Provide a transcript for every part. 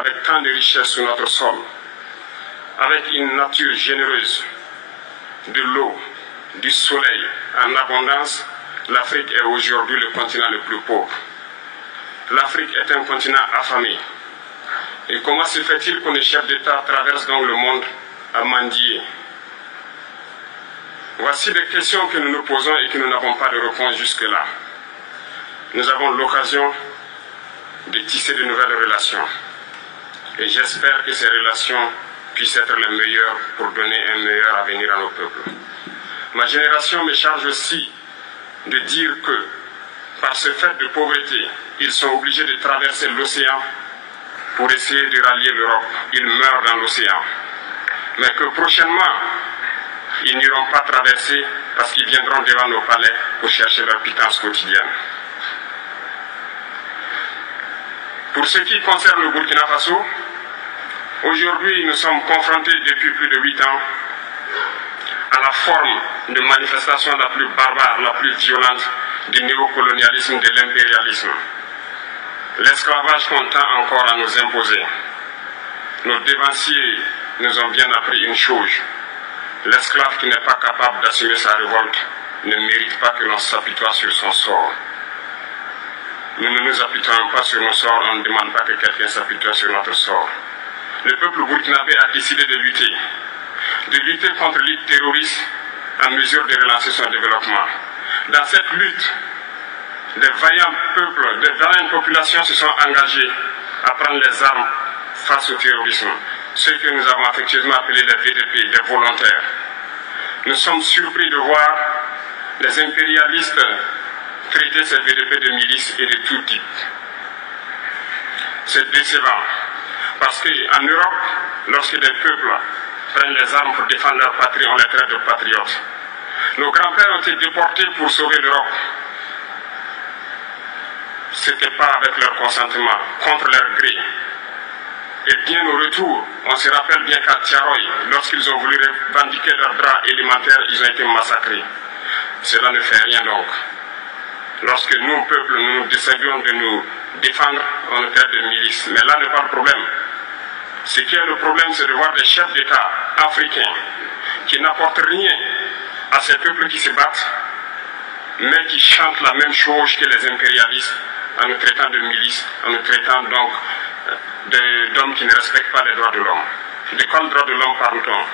avec tant de richesses sur notre sol, avec une nature généreuse, de l'eau, du soleil en abondance, l'Afrique est aujourd'hui le continent le plus pauvre. L'Afrique est un continent affamé. Et comment se fait-il que les chefs d'État traversent donc le monde à mendier? Voici des questions que nous nous posons et que nous n'avons pas de réponse jusque-là. Nous avons l'occasion de tisser de nouvelles relations. Et j'espère que ces relations puissent être les meilleures pour donner un meilleur avenir à nos peuples. Ma génération me charge aussi de dire que, par ce fait de pauvreté, ils sont obligés de traverser l'océan pour essayer de rallier l'Europe. Ils meurent dans l'océan. Mais que prochainement, ils n'iront pas traverser parce qu'ils viendront devant nos palais pour chercher leur pitance quotidienne. Pour ce qui concerne le Burkina Faso, aujourd'hui nous sommes confrontés depuis plus de 8 ans à la forme de manifestation la plus barbare, la plus violente du néocolonialisme, de l'impérialisme. L'esclavage qu'on tend encore à nous imposer. Nos devanciers nous ont bien appris une chose. L'esclave qui n'est pas capable d'assumer sa révolte ne mérite pas que l'on s'apitoie sur son sort. Nous ne nous apitoyons pas sur nos sorts, on ne demande pas que quelqu'un s'apitoie sur notre sort. Le peuple burkinabé a décidé de lutter contre l'île terroriste en mesure de relancer son développement. Dans cette lutte, des vaillants peuples, des vaillantes populations se sont engagées à prendre les armes face au terrorisme, ceux que nous avons affectueusement appelés les VDP, des volontaires. Nous sommes surpris de voir les impérialistes traiter ces VDP de milices et de tout type. C'est décevant, parce qu'en Europe, lorsque des peuples prennent les armes pour défendre leur patrie, on les traite de patriotes. Nos grands-pères ont été déportés pour sauver l'Europe. Ce n'était pas avec leur consentement, contre leur gré. Et bien au retour, on se rappelle bien qu'à Tiaroy, lorsqu'ils ont voulu revendiquer leurs droits élémentaires, ils ont été massacrés. Cela ne fait rien donc. Lorsque nous, peuple, nous nous décidions de nous défendre, on nous traite de milices. Mais là n'est pas le problème. Ce qui est le problème, c'est de voir des chefs d'État africains qui n'apportent rien à ces peuples qui se battent, mais qui chantent la même chose que les impérialistes en nous traitant de milices, en nous traitant donc d'hommes qui ne respectent pas les droits de l'homme. De quels droits de l'homme parle-t-on?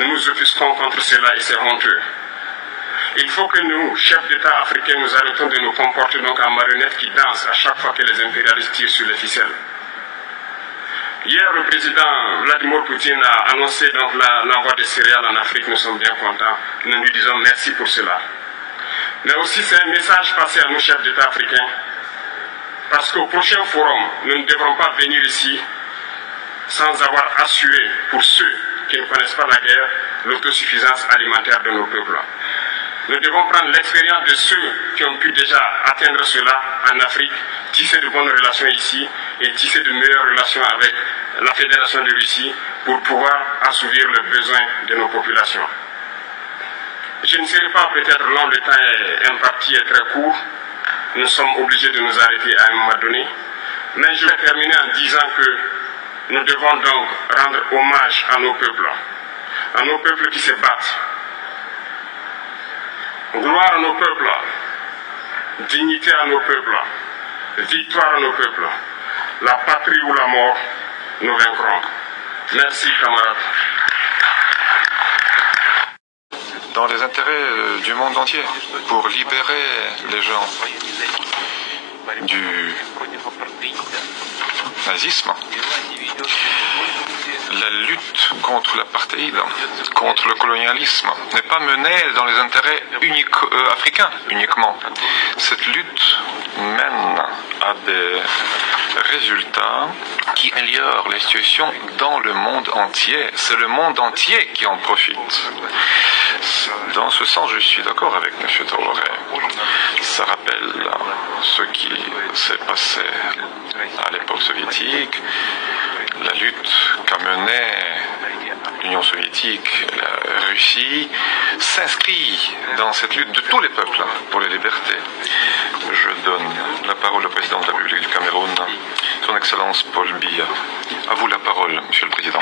Nous nous offusquons contre cela et c'est honteux. Il faut que nous, chefs d'État africains, nous arrêtons de nous comporter donc en marionnettes qui dansent à chaque fois que les impérialistes tirent sur les ficelles. Hier, le président Vladimir Poutine a annoncé donc l'envoi de céréales en Afrique. Nous sommes bien contents. Nous lui disons merci pour cela. Mais aussi, c'est un message passé à nos chefs d'État africains. Parce qu'au prochain forum, nous ne devrons pas venir ici sans avoir assuré, pour ceux qui ne connaissent pas la guerre, l'autosuffisance alimentaire de nos peuples. Nous devons prendre l'expérience de ceux qui ont pu déjà atteindre cela en Afrique, tisser de bonnes relations ici et tisser de meilleures relations avec la Fédération de Russie pour pouvoir assouvir les besoins de nos populations. Je ne serai pas peut-être long, le temps est imparti et très court. Nous sommes obligés de nous arrêter à un moment donné. Mais je vais terminer en disant que nous devons donc rendre hommage à nos peuples qui se battent. Gloire à nos peuples, dignité à nos peuples, victoire à nos peuples. La patrie ou la mort, nous vaincrons. Merci, camarades. Dans les intérêts du monde entier, pour libérer les gens du nazisme, la lutte contre l'apartheid, contre le colonialisme, n'est pas menée dans les intérêts africains uniquement. Cette lutte mène à des résultats qui améliorent la situation dans le monde entier. C'est le monde entier qui en profite. Dans ce sens, je suis d'accord avec M. Traoré. Ça rappelle ce qui s'est passé à l'époque soviétique, la lutte qu'a menée l'Union soviétique, la Russie, s'inscrit dans cette lutte de tous les peuples pour les libertés. Je donne la parole au président de la République du Cameroun, Son Excellence Paul Biya. À vous la parole, Monsieur le Président.